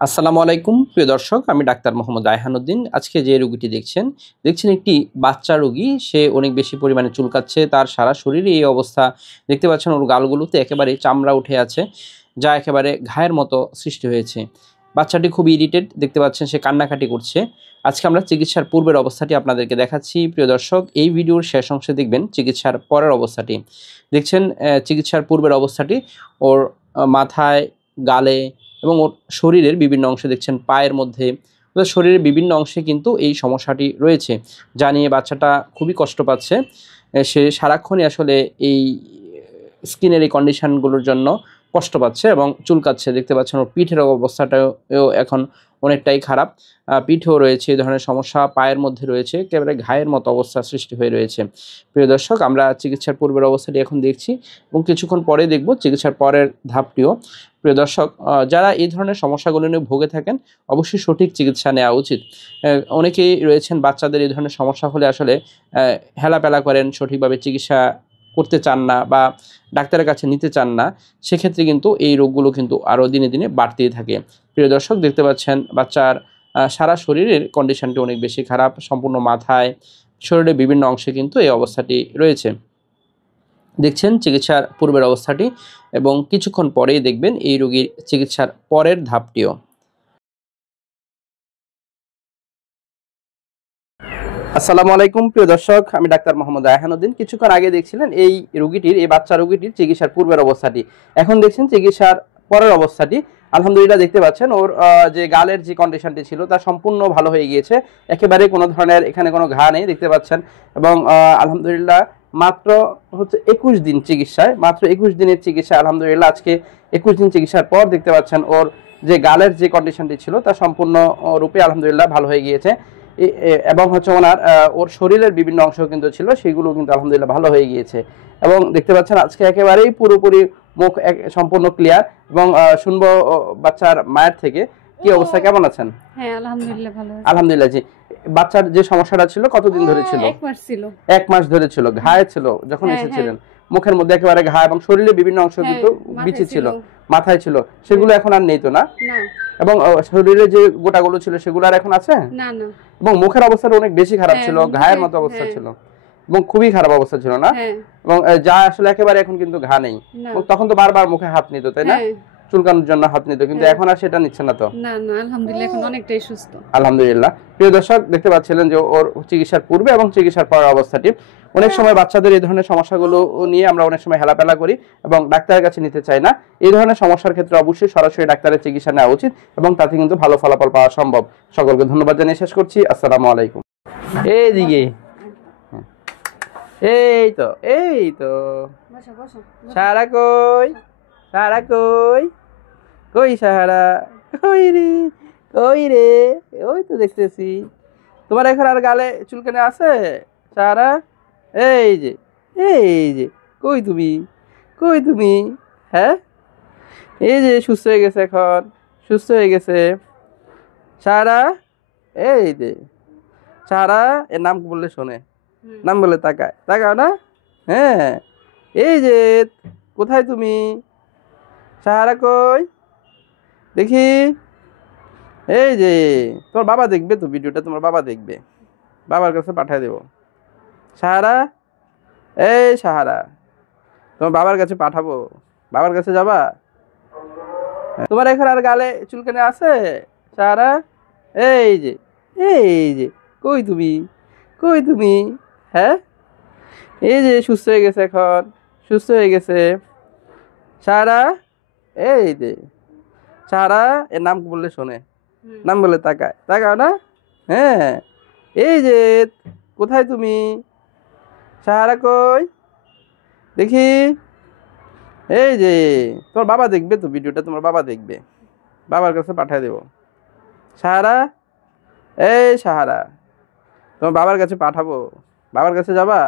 আসসালামু আলাইকুম প্রিয় দর্শক, আমি ডাক্তার মোহাম্মদ রায়হানুদ্দিন। আজকে যে রোগীটি দেখছেন একটি বাচ্চা রোগী। সে অনেক বেশি পরিমাণে চুলকাচ্ছে, তার সারা শরীরে এই অবস্থা। দেখতে পাচ্ছেন ওর গালগুলোতে একেবারে চামড়া উঠে আছে, যা একেবারে ঘায়ের মতো সৃষ্টি হয়েছে। বাচ্চাটি খুব ইরিটেট, দেখতে পাচ্ছেন সে কান্নাকাটি করছে। আজকে আমরা চিকিৎসার পূর্বের অবস্থাটি আপনাদেরকে দেখাচ্ছি। প্রিয় দর্শক, এই ভিডিওর শেষ অংশে দেখবেন চিকিৎসার পরের অবস্থাটি। দেখছেন চিকিৎসার পূর্বের অবস্থাটি। ওর মাথায়, গালে এবং ওর শরীরের বিভিন্ন অংশে দেখছেন, পায়ের মধ্যে, ওদের শরীরের বিভিন্ন অংশে কিন্তু এই সমস্যাটি রয়েছে, যা নিয়ে বাচ্চাটা খুবই কষ্ট পাচ্ছে। সে সারাক্ষণই আসলে এই স্কিনের এই কন্ডিশনগুলোর জন্য কষ্ট পাচ্ছে এবং চুলকাচ্ছে। দেখতে পাচ্ছেন ওর পিঠের অবস্থাটাও এখন অনেকটাই খারাপ। পিঠেও রয়েছে এই ধরনের সমস্যা, পায়ের মধ্যে রয়েছে, একেবারে ঘায়ের মতো অবস্থা সৃষ্টি হয়ে রয়েছে। প্রিয় দর্শক, আমরা চিকিৎসার পূর্বের অবস্থাটি এখন দেখছি এবং কিছুক্ষণ পরে দেখব চিকিৎসার পরের ধাপটিও। প্রিয় দর্শক, যারা এই ধরনের সমস্যাগুলো নিয়ে ভুগে থাকেন, অবশ্যই সঠিক চিকিৎসা নেওয়া উচিত। অনেকেই রয়েছেন বাচ্চাদের এই ধরনের সমস্যা হলে আসলে হেলাপেলা করেন, সঠিকভাবে চিকিৎসা করতে চান না বা ডাক্তারের কাছে নিতে চান না। সেক্ষেত্রে কিন্তু এই রোগগুলো কিন্তু আরও দিনে দিনে বাড়তেই থাকে। প্রিয় দর্শক, দেখতে পাচ্ছেন বাচ্চার সারা শরীরের কন্ডিশনটি অনেক বেশি খারাপ। সম্পূর্ণ মাথায়, শরীরের বিভিন্ন অংশে কিন্তু এই অবস্থাটি রয়েছে। দেখছেন চিকিৎসার পূর্বের অবস্থাটি এবং কিছুক্ষণ পরেই দেখবেন এই রোগীর চিকিৎসার পরের ধাপটিও। আসসালামু আলাইকুম প্রিয় দর্শক, আমি ডাক্তার মোহাম্মদ রায়হানুদ্দিন। কিছুক্ষণ আগে দেখছিলেন এই রোগীটির, এই বাচ্চা রোগীটির চিকিৎসার পূর্বের অবস্থাটি। এখন দেখছেন চিকিৎসার পরের অবস্থাটি। আলহামদুলিল্লাহ, দেখতে পাচ্ছেন ওর যে গালের যে কন্ডিশনটি ছিল তা সম্পূর্ণ ভালো হয়ে গিয়েছে। একেবারে কোনো ধরনের এখানে কোনো ঘা নেই, দেখতে পাচ্ছেন। এবং আলহামদুলিল্লাহ মাত্র 21 দিন চিকিৎসায়, মাত্র 21 দিনের চিকিৎসা। আলহামদুলিল্লাহ আজকে 21 দিন চিকিৎসার পর দেখতে পাচ্ছেন ওর যে গালের যে কন্ডিশনটি ছিল তা সম্পূর্ণ রূপে আলহামদুলিল্লাহ ভালো হয়ে গিয়েছে। এবং ওনার ওর শরীরের বিভিন্ন অংশ কিন্তু ছিল, সেগুলো কিন্তু আলহামদুলিল্লাহ ভালো হয়ে গিয়েছে। এবং দেখতে পাচ্ছেন আজকে একেবারেই পুরোপুরি মুখ সম্পূর্ণ ক্লিয়ার। এবং শুনবো বাচ্চার মায়ের থেকে, কি অবস্থা, কেমন আছেন? হ্যাঁ, আলহামদুলিল্লাহ ভালো আছি। আলহামদুলিল্লাহ। জি, বাচ্চার যে সমস্যাটা ছিল কতদিন ধরে ছিল? 1 মাস ছিল। 1 মাস ধরে ছিল, ঘায়ে ছিল যখন এসেছিলেন। মুখের মধ্যে একেবারে ঘা এবং শরীরের বিভিন্ন অংশ কিন্তু বিচি ছিল, মাথায় ছিল, সেগুলো এখন আর নেই তো? না। এবং শরীরে যে গোটাগুলো ছিল সেগুলো আর এখন আছে? না না। এবং মুখের অবস্থাটা অনেক বেশি খারাপ ছিল, ঘায়ের মতো অবস্থা ছিল এবং খুবই খারাপ অবস্থা ছিল, না? এবং যা আসলে একেবারে এখন কিন্তু ঘা নেই। তখন তো বারবার মুখে হাত নিত, তাই না? চুলকানোর জন্য হাত নিত, কিন্তু এখন আর সেটা নিচ্ছে না তো? না না, আলহামদুলিল্লাহ এখন অনেকটাই সুস্থ। আলহামদুলিল্লাহ। প্রিয় দর্শক, দেখতে পাচ্ছিলেন যে ওর চিকিৎসার পূর্বে এবং চিকিৎসার পরের অবস্থাটি। অনেক সময় বাচ্চাদের এই ধরনের সমস্যাগুলো নিয়ে আমরা অনেক সময় হেলাপেলা করি এবং ডাক্তারের কাছে নিতে চাই না। এই ধরনের সমস্যার ক্ষেত্রে অবশ্যই সরাসরি ডাক্তারের চিকিৎসা নেওয়া উচিত এবং তাতে কিন্তু ভালো ফলাফল পাওয়া সম্ভব। সকলকে ধন্যবাদ জানিয়ে শেষ করছি। আসসালামু আলাইকুম। এইদিকে, এই তো, এই তো। সারা কই, সারা কই, কই সাহারা, কই রে, কই রে? ওই তো দেখতেছি। তোমার এখন আর গালে চুলকানি আছে সাহারা? এই যে, এই যে, কই তুমি, কই তুমি? হ্যাঁ, এই যে সুস্থ হয়ে গেছে, এখন সুস্থ হয়ে গেছে সাহারা। এই যে সাহারা, এর নাম বললে শোনে, নাম বলে তাকায়, তাকাও না? হ্যাঁ, এই যে, কোথায় তুমি সাহারা, কই দেখি? এই যে, তোমার বাবা দেখবে তো ভিডিওটা, তোমার বাবা দেখবে, বাবার কাছে পাঠিয়ে দেবো। সাহারা, এই সাহারা, তোমার বাবার কাছে পাঠাবো, বাবার কাছে যাবা? তোমার এখন আর গালে চুলকানি আছে সাহারা? এই যে, এই যে, কই তুমি, কই তুমি? হ্যাঁ, এই যে সুস্থ হয়ে গেছে, এখন সুস্থ হয়ে গেছে সাহারা। এই যে সাহারা, এর নাম বললে শোনে, নাম বলে তাকায়, তাকাও না? হ্যাঁ, এই যে, কোথায় তুমি সাহারা, কই দেখি? এই যে, তোমার বাবা দেখবে তো ভিডিওটা, তোমার বাবা দেখবে, বাবার কাছে পাঠিয়ে দেবো। সাহারা, এই সাহারা, তোমার বাবার কাছে পাঠাবো, বাবার কাছে যাবা?